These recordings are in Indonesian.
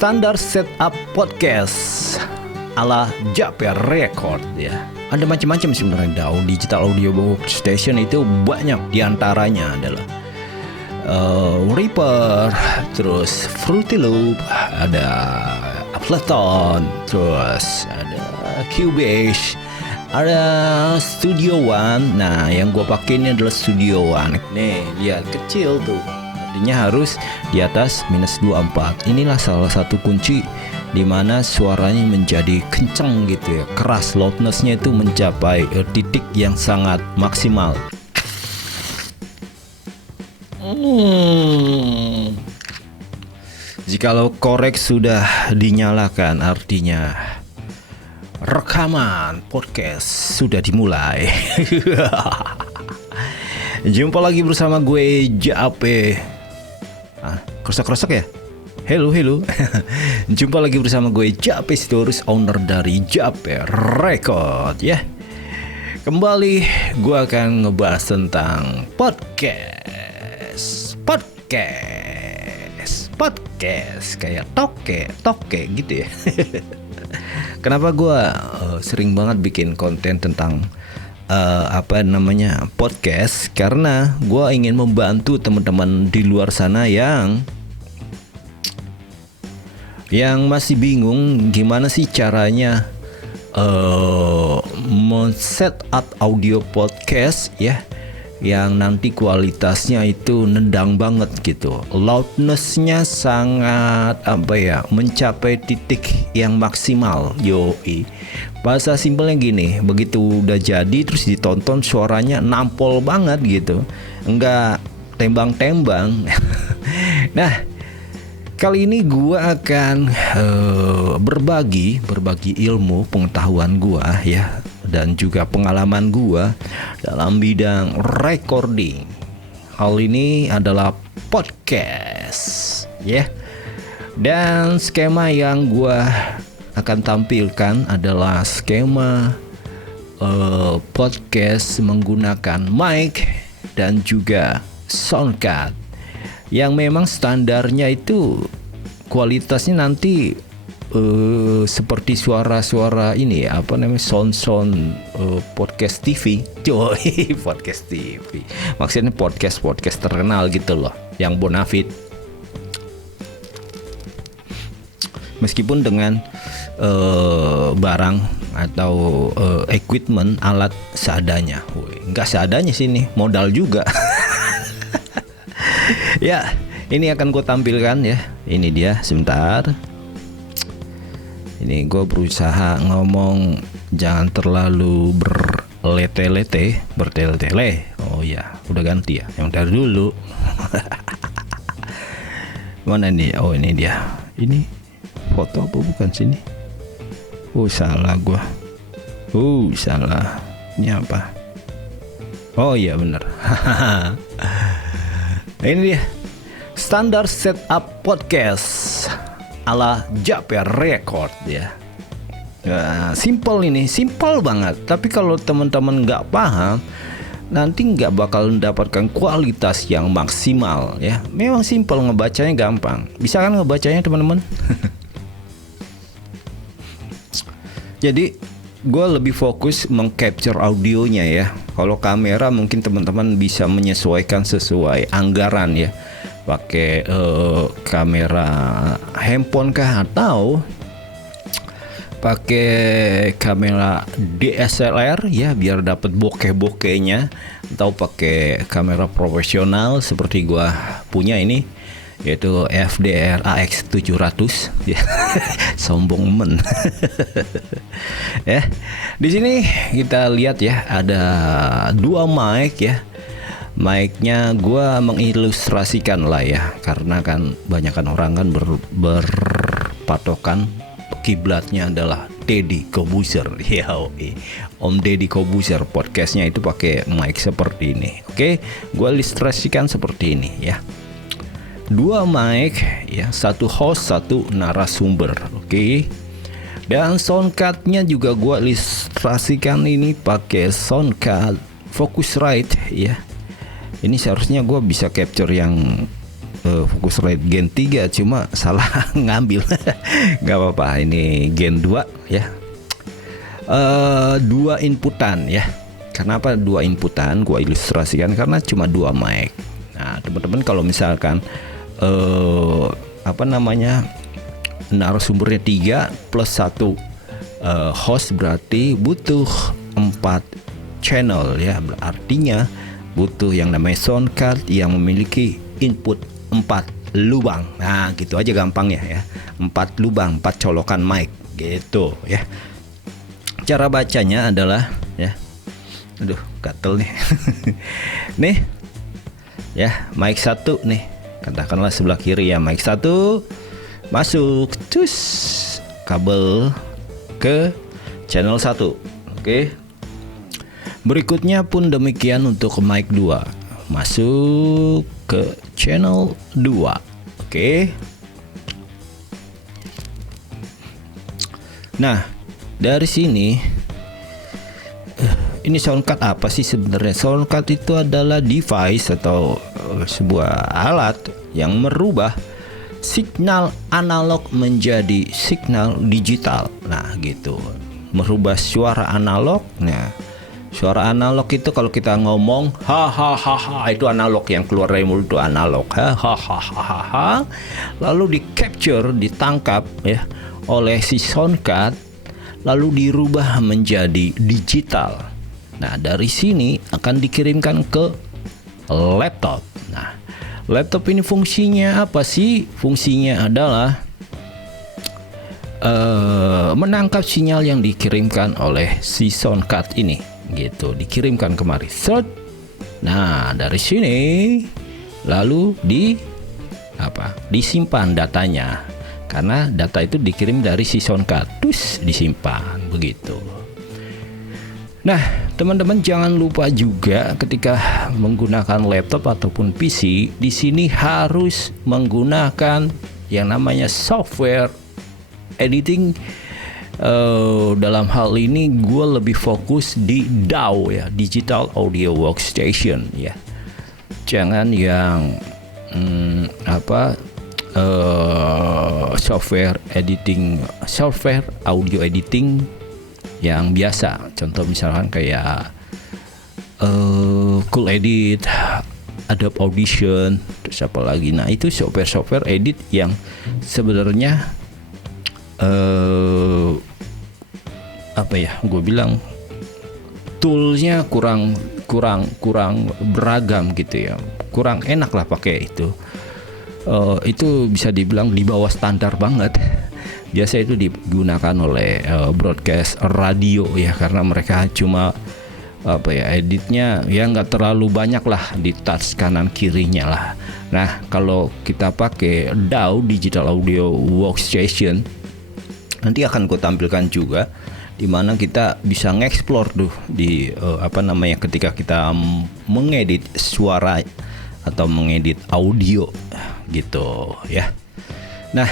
Standar setup podcast ala Japer Record ya. Ada macam-macam sebenarnya digital audio workstation itu banyak, diantaranya adalah Reaper, terus Fruity Loop, ada Ableton, terus ada Cubase, ada Studio One. Nah, yang gue pakai ini adalah Studio One. Nih, lihat kecil tuh. Artinya harus di atas -24. Inilah salah satu kunci di mana suaranya menjadi kencang gitu ya, keras, loudness-nya itu mencapai titik yang sangat maksimal. Jikalau korek sudah dinyalakan, artinya rekaman podcast sudah dimulai. Jumpa lagi bersama gue Jape. Kresek-kresek ya? Hello. Jumpa lagi bersama gue Jape Sitorus, owner dari Jape Record ya. Kembali gue akan ngebahas tentang podcast kayak toke gitu ya. Kenapa gue sering banget bikin konten tentang podcast? Karena gue ingin membantu teman-teman di luar sana yang masih bingung gimana sih caranya men-set up audio podcast ya, yang nanti kualitasnya itu nendang banget gitu, loudness-nya sangat mencapai titik yang maksimal. Yoi, bahasa simpelnya gini, begitu udah jadi terus ditonton suaranya nampol banget gitu, enggak tembang-tembang. Nah, kali ini gua akan berbagi ilmu pengetahuan gua ya, dan juga pengalaman gua dalam bidang recording. Hal ini adalah podcast ya. Dan skema yang gua akan tampilkan adalah skema podcast menggunakan mic dan juga sound card yang memang standarnya itu kualitasnya nanti seperti suara-suara ini ya, sound podcast TV. Coy, podcast TV. Maksudnya podcast terkenal gitu loh, yang bonafit. Meskipun dengan barang atau equipment, alat seadanya. Enggak seadanya sini, modal juga. Ya, ini akan gue tampilkan ya. Ini dia, sebentar. Ini gue berusaha ngomong jangan terlalu bertele-tele. Oh ya, udah ganti ya. Yang dari dulu. Mana nih? Oh, ini dia. Ini foto apa bukan sini? Oh, salah gue. Salah. Ini apa? Oh iya, bener. Ini dia standar setup podcast ala Japer Record ya. Simple banget. Tapi kalau teman-teman nggak paham, nanti nggak bakal mendapatkan kualitas yang maksimal ya. Memang simple, ngebacanya gampang. Bisa kan ngebacanya teman-teman? Jadi gue lebih fokus mengcapture audionya ya. Kalau kamera mungkin teman-teman bisa menyesuaikan sesuai anggaran ya, pakai kamera handphone kah, atau pakai kamera DSLR ya biar dapat bokeh-bokehnya, atau pakai kamera profesional seperti gue punya ini, yaitu FDR AX700 ya. Sombong men. Ya, di sini kita lihat ya, ada dua mic ya. Mic-nya gue mengilustrasikan lah ya, karena kan banyakan orang kan berpatokan kiblatnya adalah Deddy Corbuzier. Ya, Om Deddy Corbuzier podcastnya itu pakai mic seperti ini. Oke, gue ilustrasikan seperti ini ya. Dua mic ya, satu host, satu narasumber. Oke. Dan sound card-nya juga gue ilustrasikan ini pakai sound card Focusrite ya. Ini seharusnya gue bisa capture yang Focusrite Gen 3 cuma salah ngambil. Gak apa-apa, ini Gen 2 ya. 2 inputan ya. Kenapa 2 inputan? Gua ilustrasikan karena cuma 2 mic. Nah, teman-teman kalau misalkan narasumbernya 3 plus 1 host, berarti butuh 4 channel ya. Artinya butuh yang namanya sound card yang memiliki input 4 lubang. Nah, gitu aja gampangnya ya. 4 lubang, 4 colokan mic gitu ya. Cara bacanya adalah ya. Aduh, gatel nih. Nih. Ya, mic 1 nih. Katakanlah sebelah kiri ya, mic 1 masuk terus kabel ke channel 1. Oke. Berikutnya pun demikian untuk mic 2. Masuk ke channel 2. Oke. Nah, dari sini ini sound card apa sih sebenarnya? Sound card itu adalah device atau sebuah alat yang merubah signal analog menjadi signal digital. Nah, gitu. Merubah suara analog. Nah, suara analog itu kalau kita ngomong ha itu analog, yang keluar dari mulut itu analog. Ha. Lalu di capture, ditangkap ya oleh si sound card, lalu dirubah menjadi digital. Nah, dari sini akan dikirimkan ke laptop. Nah, laptop ini fungsinya apa sih? Fungsinya adalah menangkap sinyal yang dikirimkan oleh si sound card ini, gitu. Dikirimkan kemari. Set. Nah, dari sini lalu disimpan datanya. Karena data itu dikirim dari si sound card, terus disimpan begitu. Nah, teman-teman jangan lupa juga ketika menggunakan laptop ataupun PC, di sini harus menggunakan yang namanya software editing. Dalam hal ini gue lebih fokus di DAW ya, Digital Audio Workstation ya. Jangan yang software audio editing yang biasa. Contoh misalkan kayak Cool Edit, Adobe Audition, terus apa lagi. Nah, itu software edit yang sebenarnya gue bilang toolsnya kurang beragam gitu ya, kurang enak lah pakai itu. Itu bisa dibilang di bawah standar banget. Biasa itu digunakan oleh broadcast radio ya, karena mereka cuma editnya ya nggak terlalu banyak lah di touch kanan kirinya lah. Nah, kalau kita pakai DAW, Digital Audio Workstation, nanti akan gue tampilkan juga di mana kita bisa ngeksplor tuh di ketika kita mengedit suara atau mengedit audio gitu ya. Nah,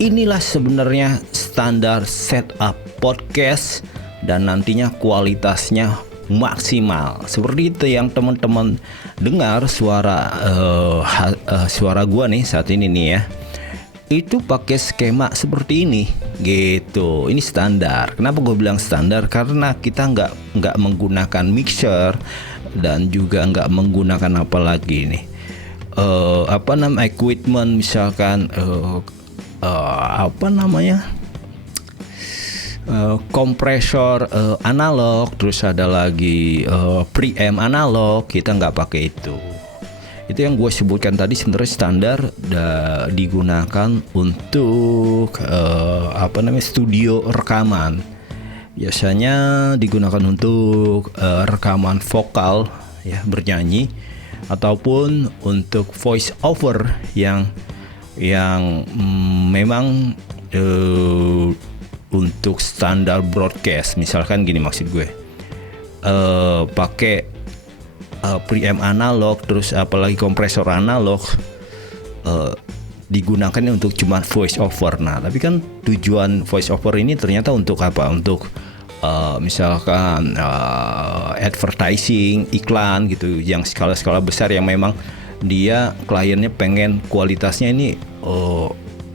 inilah sebenarnya standar setup podcast dan nantinya kualitasnya maksimal. Seperti itu yang teman-teman dengar suara gua nih saat ini nih ya. Itu pakai skema seperti ini gitu. Ini standar. Kenapa gue bilang standar? Karena kita nggak menggunakan mixer dan juga nggak menggunakan apa lagi nih equipment, misalkan kompresor analog, terus ada lagi preamp analog. Kita nggak pakai itu. Itu yang gue sebutkan tadi sebenarnya standar digunakan untuk studio rekaman. Biasanya digunakan untuk rekaman vokal ya, bernyanyi, ataupun untuk voice over yang memang untuk standar broadcast. Misalkan gini, maksud gue pakai preamp analog, terus apalagi kompresor analog, digunakan untuk cuma voice over. Nah, tapi kan tujuan voice over ini ternyata untuk apa? Untuk misalkan advertising, iklan gitu, yang skala besar yang memang dia kliennya pengen kualitasnya ini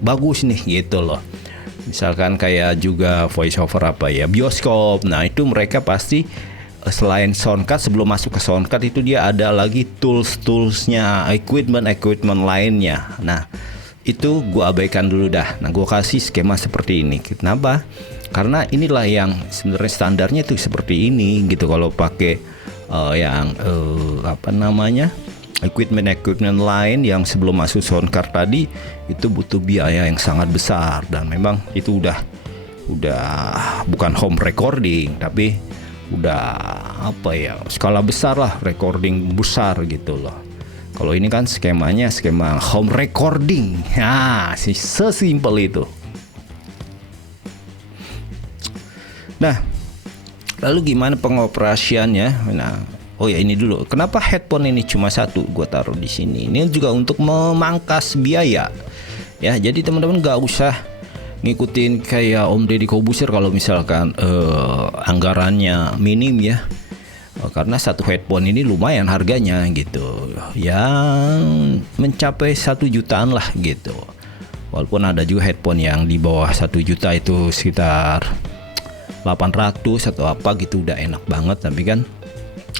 bagus nih gitu loh. Misalkan kayak juga voice over bioskop. Nah itu mereka pasti selain soundcard, sebelum masuk ke soundcard itu dia ada lagi toolsnya, equipment lainnya. Nah itu gue abaikan dulu dah. Nah gue kasih skema seperti ini. Kenapa? Karena inilah yang sebenarnya standarnya tuh seperti ini gitu. Kalau pakai equipment lain yang sebelum masuk soundcard tadi itu butuh biaya yang sangat besar, dan memang itu udah bukan home recording tapi udah skala besar lah, recording besar gitu loh. Kalau ini kan skemanya skema home recording, sesimpel itu. Nah, lalu gimana pengoperasiannya? Nah, ini dulu. Kenapa headphone ini cuma satu? Gue taruh di sini. Ini juga untuk memangkas biaya. Ya, jadi teman-teman gak usah ngikutin kayak Om Deddy Kobuser kalau misalkan anggarannya minim ya. Karena satu headphone ini lumayan harganya gitu. Yang mencapai 1 jutaan lah gitu. Walaupun ada juga headphone yang di bawah 1 juta itu sekitar 800 atau apa gitu, udah enak banget. Tapi kan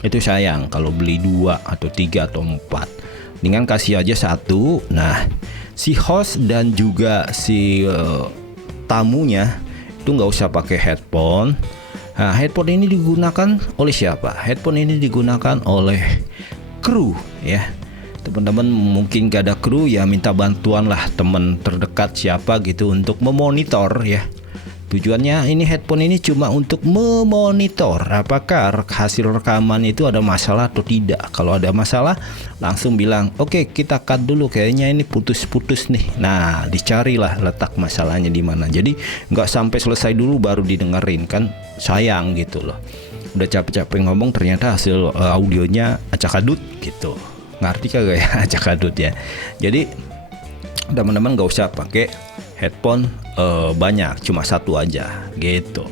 itu sayang kalau beli 2 atau 3 atau 4. Dengan kasih aja 1. Nah, si host dan juga si tamunya itu nggak usah pakai headphone. Nah, headphone ini digunakan oleh siapa? Headphone ini digunakan oleh kru ya. Teman-teman mungkin gak ada kru ya, minta bantuan lah teman terdekat siapa gitu untuk memonitor ya. Tujuannya ini headphone ini cuma untuk memonitor apakah hasil rekaman itu ada masalah atau tidak. Kalau ada masalah langsung bilang oke, kita cut dulu, kayaknya ini putus-putus nih. Nah dicarilah letak masalahnya di mana. Jadi nggak sampai selesai dulu baru didengerin, kan sayang gitu loh. Udah capek-capek ngomong ternyata hasil audionya acak-adut gitu. Ngerti kagak ya acak-adut ya. Jadi teman-teman nggak usah pakai headphone banyak, cuma 1 aja gitu.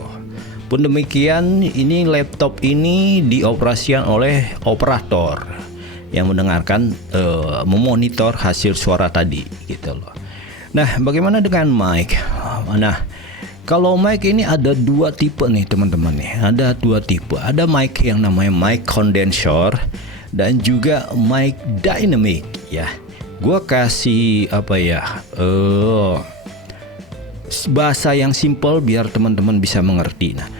Pun demikian, ini laptop ini dioperasikan oleh operator yang mendengarkan memonitor hasil suara tadi gitu loh. Nah, bagaimana dengan mic? Nah, kalau mic ini ada 2 tipe nih teman-teman nih. Ada 2 tipe. Ada mic yang namanya mic condenser dan juga mic dynamic ya. Gua kasih bahasa yang simple biar teman-teman bisa mengerti. Nah,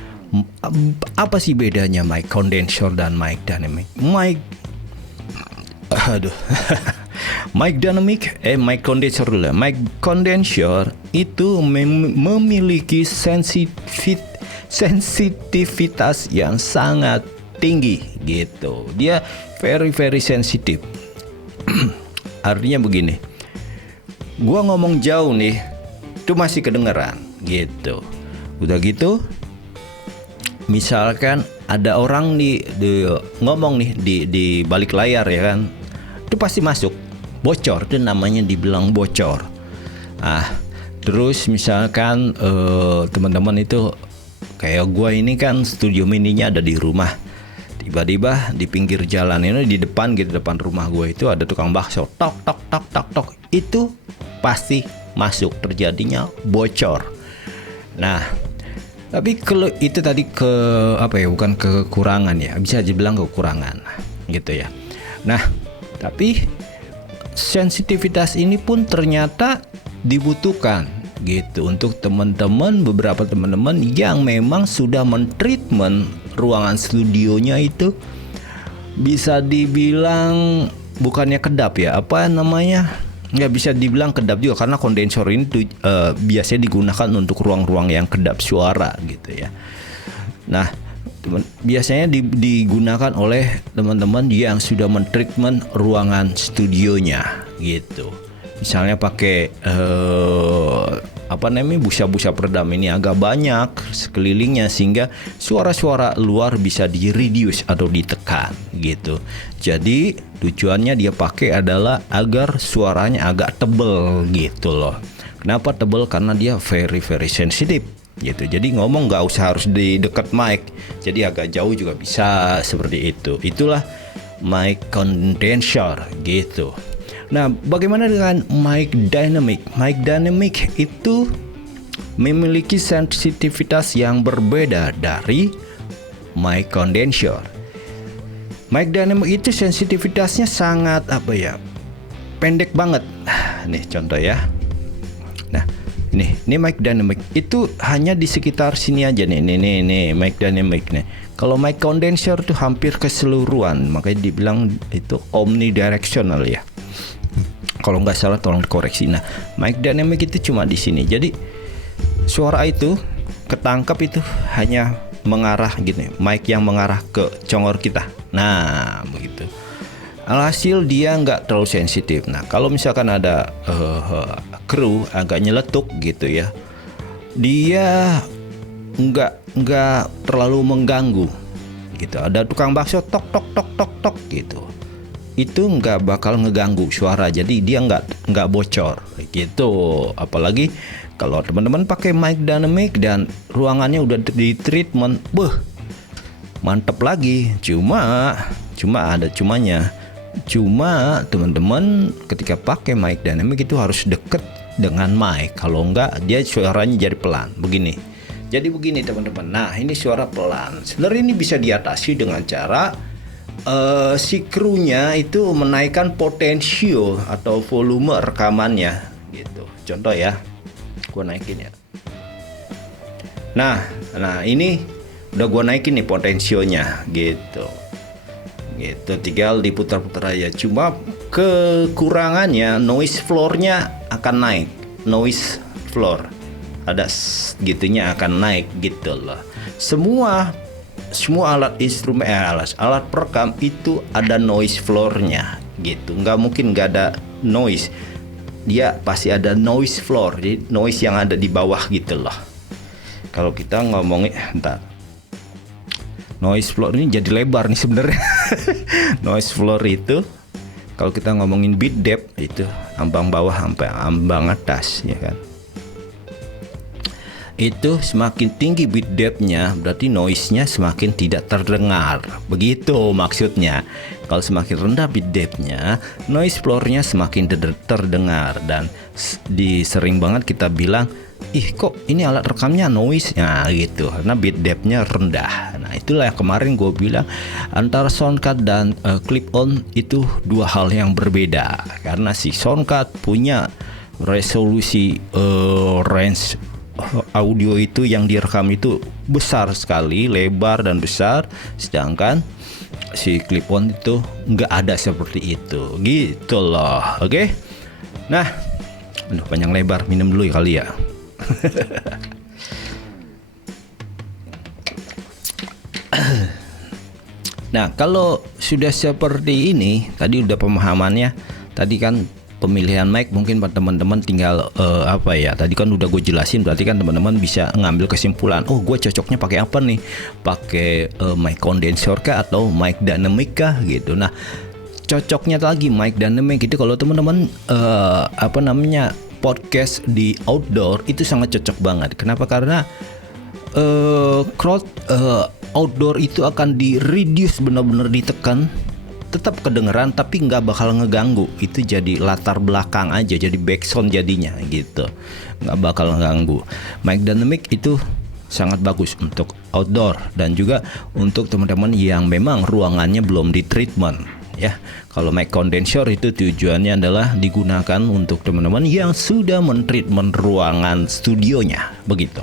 apa sih bedanya mic condenser dan mic dynamic? Mic mic condenser dulu. Mic condenser itu memiliki sensitivitas yang sangat tinggi gitu. Dia very sensitive. Artinya begini, gua ngomong jauh nih, itu masih kedengeran gitu. Udah gitu, misalkan ada orang ngomong nih di balik layar ya kan, itu pasti masuk, bocor, itu namanya dibilang bocor. Terus misalkan teman-teman itu kayak gua ini kan studio mininya ada di rumah. Tiba-tiba di pinggir jalan ini, di depan rumah gue itu ada tukang bakso, tok itu pasti masuk, terjadinya bocor. Nah, tapi kalau itu tadi bukan kekurangan ya, bisa dibilang kekurangan gitu ya. Nah, tapi sensitivitas ini pun ternyata dibutuhkan gitu untuk beberapa teman-teman yang memang sudah mentreatment ruangan studionya itu, bisa dibilang bukannya kedap ya, nggak bisa dibilang kedap juga, karena kondensor ini biasanya digunakan untuk ruang-ruang yang kedap suara gitu ya. Nah, biasanya digunakan oleh teman-teman yang sudah mentreatment ruangan studionya gitu. Misalnya pakai busa-busa peredam ini agak banyak sekelilingnya, sehingga suara-suara luar bisa di-reduce atau ditekan gitu. Jadi tujuannya dia pakai adalah agar suaranya agak tebel gitu loh. Kenapa tebel? Karena dia very sensitive gitu. Jadi ngomong nggak usah harus di dekat mic, jadi agak jauh juga bisa seperti itu. Itulah mic condenser gitu. Nah, bagaimana dengan mic dynamic? Mic dynamic itu memiliki sensitivitas yang berbeda dari mic condenser. Mic dynamic itu sensitivitasnya sangat pendek banget. Nih contoh ya. Nah, ini mic dynamic itu hanya di sekitar sini aja nih. Nih mic dynamic nih. Kalau mic condenser tuh hampir keseluruhan, makanya dibilang itu omnidirectional ya. Kalau nggak salah tolong dikoreksi. Nah, mic dynamic itu cuma di sini. Jadi suara itu ketangkap itu hanya mengarah gini, mic yang mengarah ke congor kita. Nah, begitu. Alhasil dia nggak terlalu sensitif. Nah, kalau misalkan ada kru agak nyeletuk gitu ya, dia nggak terlalu mengganggu gitu. Ada tukang bakso tok tok tok tok tok gitu, itu nggak bakal ngeganggu suara. Jadi dia nggak bocor gitu. Apalagi kalau teman-teman pakai mic dynamic dan ruangannya udah di treatment, mantep lagi. Cuma ada cumanya. Cuma teman-teman ketika pakai mic dynamic itu harus deket dengan mic. Kalau enggak dia suaranya jadi pelan. Jadi begini teman-teman. Nah, ini suara pelan. Sebenarnya ini bisa diatasi dengan cara si krunya itu menaikkan potensio atau volume rekamannya gitu. Contoh ya, gue naikin ya. Nah ini udah gue naikin nih potensionya gitu, tinggal diputar-putar aja. Cuma kekurangannya noise floor-nya akan naik, noise floor ada gitunya akan naik gitu loh. Semua alat instrumen alat perekam itu ada noise floor-nya gitu. Nggak mungkin nggak ada noise, dia pasti ada noise floor, jadi noise yang ada di bawah gitu loh. Kalau kita ngomongin noise floor ini jadi lebar nih sebenarnya. Noise floor itu kalau kita ngomongin bit depth itu ambang bawah sampai ambang atas ya kan. Itu semakin tinggi bit depth-nya berarti noise-nya semakin tidak terdengar. Begitu maksudnya. Kalau semakin rendah bit depth-nya, noise floor-nya semakin terdengar. Dan sering banget kita bilang, ih kok ini alat rekamnya noise, nah gitu, karena bit depth-nya rendah. Nah itulah yang kemarin gue bilang antara soundcard dan clip-on itu dua hal yang berbeda. Karena si soundcard punya resolusi range audio itu yang direkam itu besar sekali, lebar dan besar, sedangkan si clip-on itu nggak ada seperti itu gitu loh. Oke. Nah, panjang lebar, minum dulu ya kali ya. Nah, kalau sudah seperti ini, tadi udah pemahamannya. Tadi kan pemilihan mic mungkin teman-teman tinggal tadi kan udah gue jelasin, berarti kan teman-teman bisa ngambil kesimpulan, oh gue cocoknya pakai apa nih, pakai mic condenser kah atau mic dynamic kah gitu. Nah cocoknya lagi mic dynamic itu kalau teman-teman podcast di outdoor itu sangat cocok banget. Kenapa? Karena crowd outdoor itu akan di reduce, benar-benar ditekan, tetap kedengeran tapi nggak bakal ngeganggu. Itu jadi latar belakang aja, jadi background jadinya gitu, nggak bakal ngeganggu. Mic dynamic itu sangat bagus untuk outdoor dan juga untuk teman-teman yang memang ruangannya belum di treatment ya. Kalau mic condenser itu tujuannya adalah digunakan untuk teman-teman yang sudah mentreatment ruangan studionya begitu.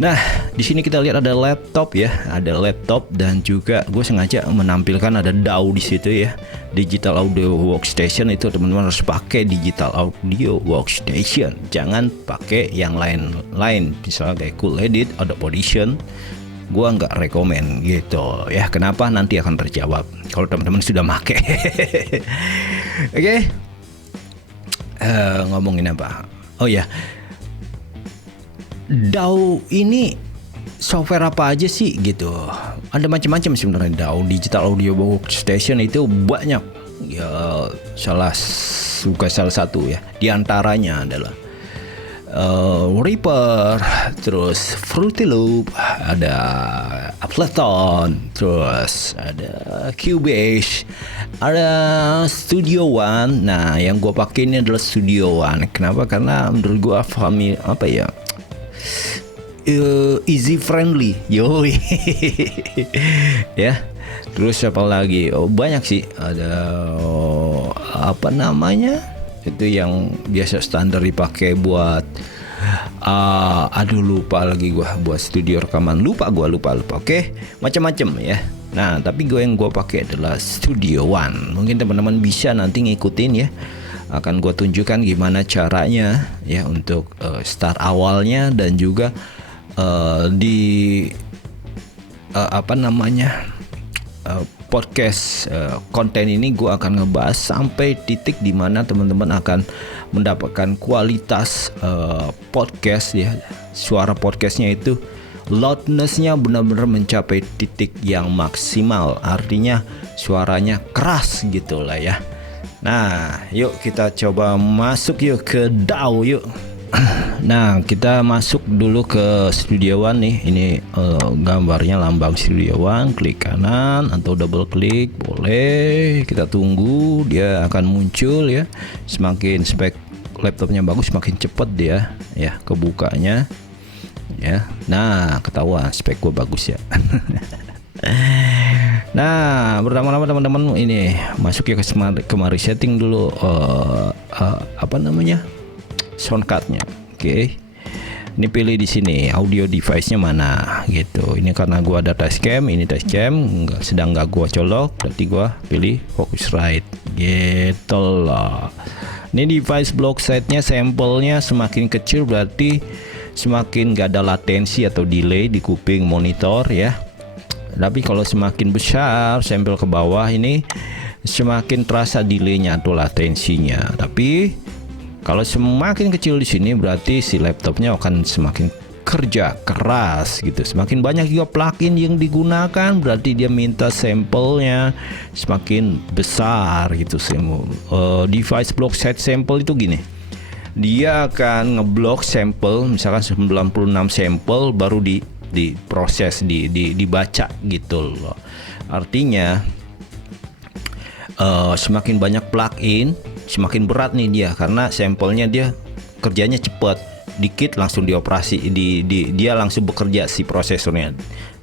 Nah, di sini kita lihat ada laptop ya, ada laptop dan juga gue sengaja menampilkan ada DAW di situ ya, digital audio workstation. Itu teman-teman harus pakai digital audio workstation, jangan pakai yang lain, misalnya kayak Cool Edit, Adobe Audition. Gue nggak rekomen gitu ya. Kenapa? Nanti akan terjawab kalau teman-teman sudah pakai. Oke. Ngomongin apa? Oh ya. DAW ini software apa aja sih gitu? Ada macam-macam sebenarnya DAW, digital audio workstation itu banyak. Ya salah satu ya. Di antaranya adalah Reaper, terus Fruity Loop, ada Ableton, terus ada Cubase, ada Studio One. Nah, yang gue pakai ini adalah Studio One. Kenapa? Karena menurut gue easy friendly, yoi. Ya. Terus apa lagi? Banyak sih. Ada itu yang biasa standar dipakai buat lupa lagi gua buat studio rekaman. Lupa. Oke, macam-macam ya. Nah, tapi yang gue pakai adalah Studio One. Mungkin teman-teman bisa nanti ngikutin ya. Akan gue tunjukkan gimana caranya ya untuk start awalnya, dan juga podcast konten ini gue akan ngebahas sampai titik dimana teman-teman akan mendapatkan kualitas podcast ya, suara podcastnya itu loudnessnya benar-benar mencapai titik yang maksimal, artinya suaranya keras gitu lah ya. Nah, yuk kita coba masuk yuk ke DAW yuk. Nah, kita masuk dulu ke Studio One nih. Ini gambarnya lambang Studio One. Klik kanan atau double klik boleh. Kita tunggu dia akan muncul ya. Semakin spek laptopnya bagus, semakin cepat dia ya kebukanya ya. Nah, ketahuan spek gua bagus ya. Nah, pertama-tama teman-teman ini masuk ya kemari setting dulu soundcardnya. Oke. Ini pilih di sini audio device-nya mana gitu. Ini karena gua ada Tascam, ini Tascam sedang nggak gua colok, berarti gua pilih Focusrite gitu loh. Ini device block size-nya, sampelnya semakin kecil berarti semakin gak ada latensi atau delay di kuping monitor ya. Tapi kalau semakin besar sampel ke bawah ini semakin terasa delaynya atau latensinya. Tapi kalau semakin kecil di sini berarti si laptopnya akan semakin kerja keras gitu. Semakin banyak juga plugin yang digunakan berarti dia minta sampelnya semakin besar gitu. Device block size sample itu gini. Dia akan ngeblok sampel misalkan 96 sampel baru diproses, dibaca gitu loh. Artinya semakin banyak plugin semakin berat nih dia, karena sampelnya dia kerjanya cepat, dikit langsung dioperasi, dia langsung bekerja si prosesornya.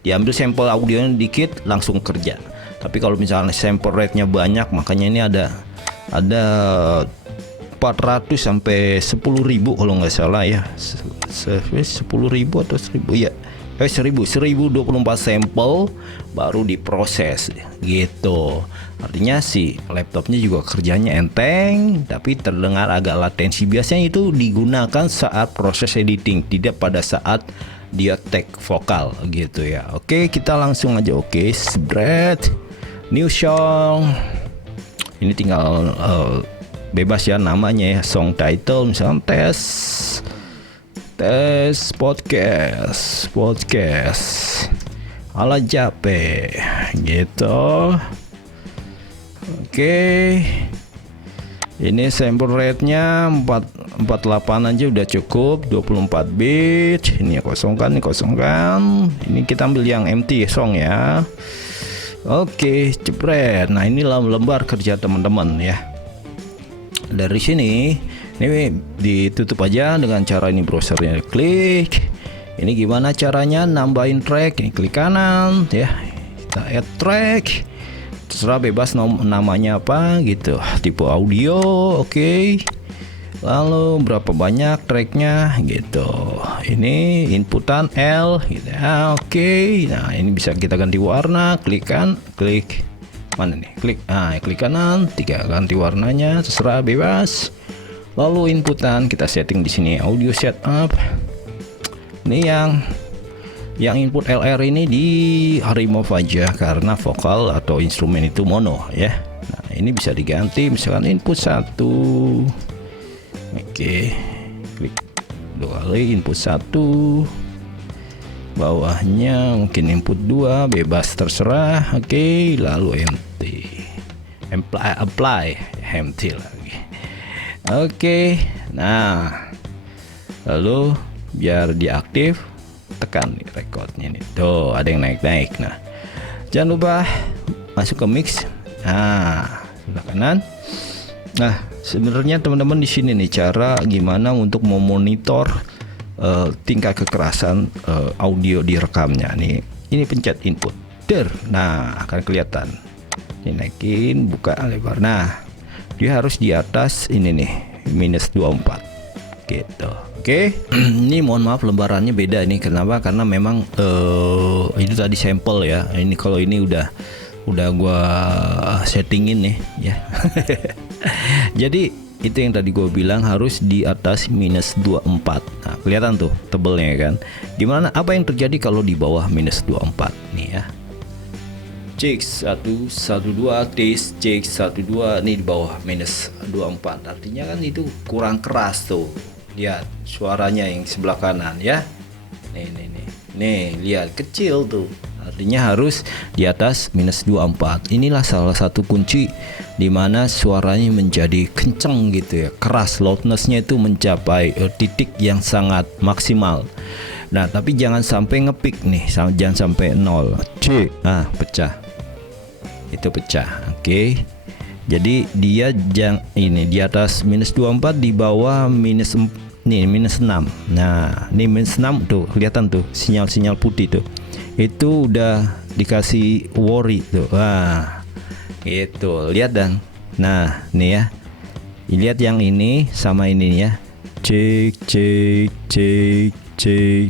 Diambil sampel audionya dikit langsung kerja. Tapi kalau misalnya sampel rate-nya banyak, makanya ini ada 400 sampai 10.000 kalau nggak salah ya. 10.000 atau 1.000 ya. 1024 sampel baru diproses gitu. Artinya si laptopnya juga kerjanya enteng tapi terdengar agak latensi. Biasanya itu digunakan saat proses editing, tidak pada saat dia take vokal gitu ya. Oke, kita langsung aja. Oke, spread new song. Ini tinggal bebas ya namanya ya, song title misalnya tes podcast ala Jape gitu. Oke, ini sample rate-nya 48 aja udah cukup, 24 bit. Ini kosongkan. Ini kita ambil yang empty song ya. Oke, jepret. Nah, ini lembar kerja teman-teman ya. Dari sini ini ditutup aja dengan cara ini, browsernya klik. Ini gimana caranya nambahin track? Ini klik kanan ya, kita add track, terserah bebas namanya apa gitu, tipe audio. Oke. Lalu berapa banyak tracknya gitu. Ini inputan L gitu ya. Oke. Nah, ini bisa kita ganti warna, klik mana nih, klik kanan, 3 ganti warnanya, terserah bebas. Lalu inputan kita setting di sini audio setup. Ini yang input LR ini di remove aja karena vokal atau instrumen itu mono ya. Nah, ini bisa diganti misalkan input 1. Oke, klik 2 kali input 1. Bawahnya mungkin input 2, bebas terserah. Oke, lalu apply empty lagi. Oke, nah Lalu biar dia aktif, tekan nih recordnya nih. Tuh ada yang naik-naik. Nah, jangan lupa masuk ke mix. Nah, sebelah kanan. Nah, sebenarnya teman-teman di sini nih cara gimana untuk memonitor tingkat kekerasan audio direkamnya nih. Ini pencet input. Nah, akan kelihatan. Ini naikin, buka lebar. Nah, dia harus di atas ini nih, -24 gitu. Oke. Ini mohon maaf lembarannya beda ini. Kenapa? Karena memang itu tadi sampel ya. Ini kalau ini udah gua settingin nih ya. Jadi itu yang tadi gue bilang harus di atas -24. Nah, kelihatan tuh tebelnya kan. Gimana, apa yang terjadi kalau di bawah -24 nih ya. Cek 1 1 2 tes, cek 1 2 nih di bawah -24. Artinya kan itu kurang keras tuh. Lihat suaranya yang sebelah kanan ya. Nih lihat kecil tuh. Artinya harus di atas -24. Inilah salah satu kunci di mana suaranya menjadi kenceng gitu ya, keras, loudnessnya itu mencapai titik yang sangat maksimal. Nah, tapi jangan sampai ngepick nih, jangan sampai 0. Pecah. Itu pecah. Oke. Jadi dia ini di atas -24, di bawah -6. Nah, ini -6 tuh kelihatan tuh sinyal-sinyal putih tuh. Itu udah dikasih worry tuh. Wah, itu lihat dan nah nih ya, lihat yang ini sama ini ya, cek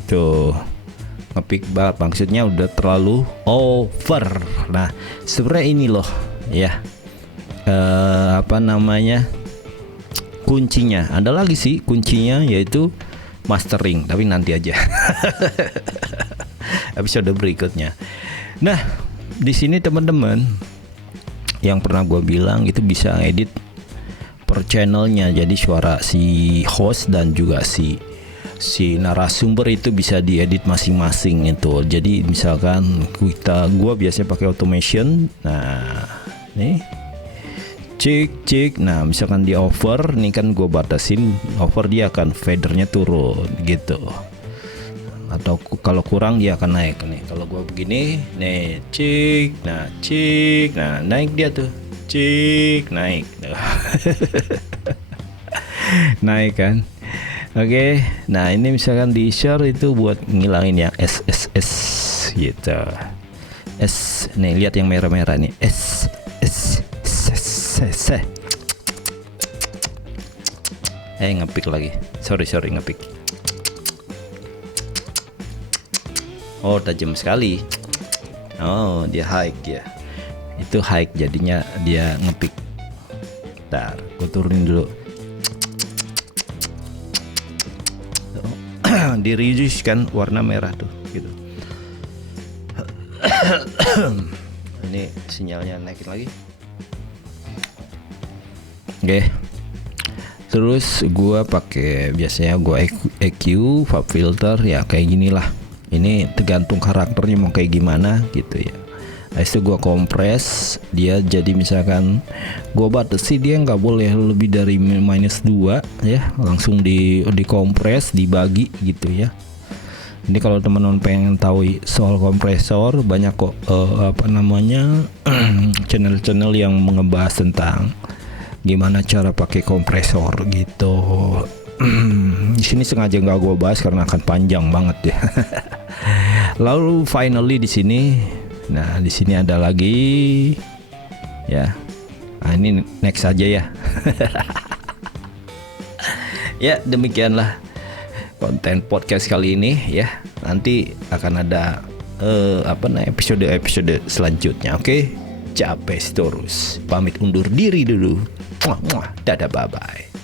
tuh ngepick banget, maksudnya udah terlalu over. Nah, sebenarnya ini loh ya, apa namanya, kuncinya ada lagi sih, kuncinya yaitu mastering, tapi nanti aja. Episode berikutnya. Nah, di sini teman-teman yang pernah gue bilang itu bisa edit per channelnya, jadi suara si host dan juga si narasumber itu bisa diedit masing-masing itu. Jadi misalkan gua biasanya pakai automation. Nah, nih cek. Nah, misalkan di over, nih kan gue batasin over, dia akan fadernya turun gitu. Atau kalau kurang dia akan naik nih. Kalau gua begini nih, cek, nah naik dia tuh, cek, naik. Naik kan. Oke. Nah, ini misalkan di share itu buat ngilangin yang S gitu. S nih, lihat yang merah-merah nih, S. Ngepick lagi. Sorry ngepick. Oh, tajam sekali. Oh, dia high ya. Itu high, jadinya dia ngepick. Bentar, gue turunin dulu. Di reduce kan warna merah tuh gitu. Ini sinyalnya naikin lagi. Oke. Terus gua pakai, biasanya gua EQ, fab filter ya kayak gini lah. Ini tergantung karakternya mau kayak gimana gitu ya. Habis itu gua kompres dia, jadi misalkan gua batasi dia nggak boleh lebih dari -2 ya, langsung dikompres, dibagi gitu ya. Ini kalau teman-teman pengen tahu soal kompresor, banyak kok channel-channel yang ngebahas tentang gimana cara pakai kompresor gitu. Di sini sengaja nggak gue bahas karena akan panjang banget ya. Lalu finally di sini, nah di sini ada lagi ya. Nah, ini next aja ya. Ya, demikianlah konten podcast kali ini ya. Nanti akan ada episode selanjutnya. Oke, capek terus. Pamit undur diri dulu. Dadah, bye bye.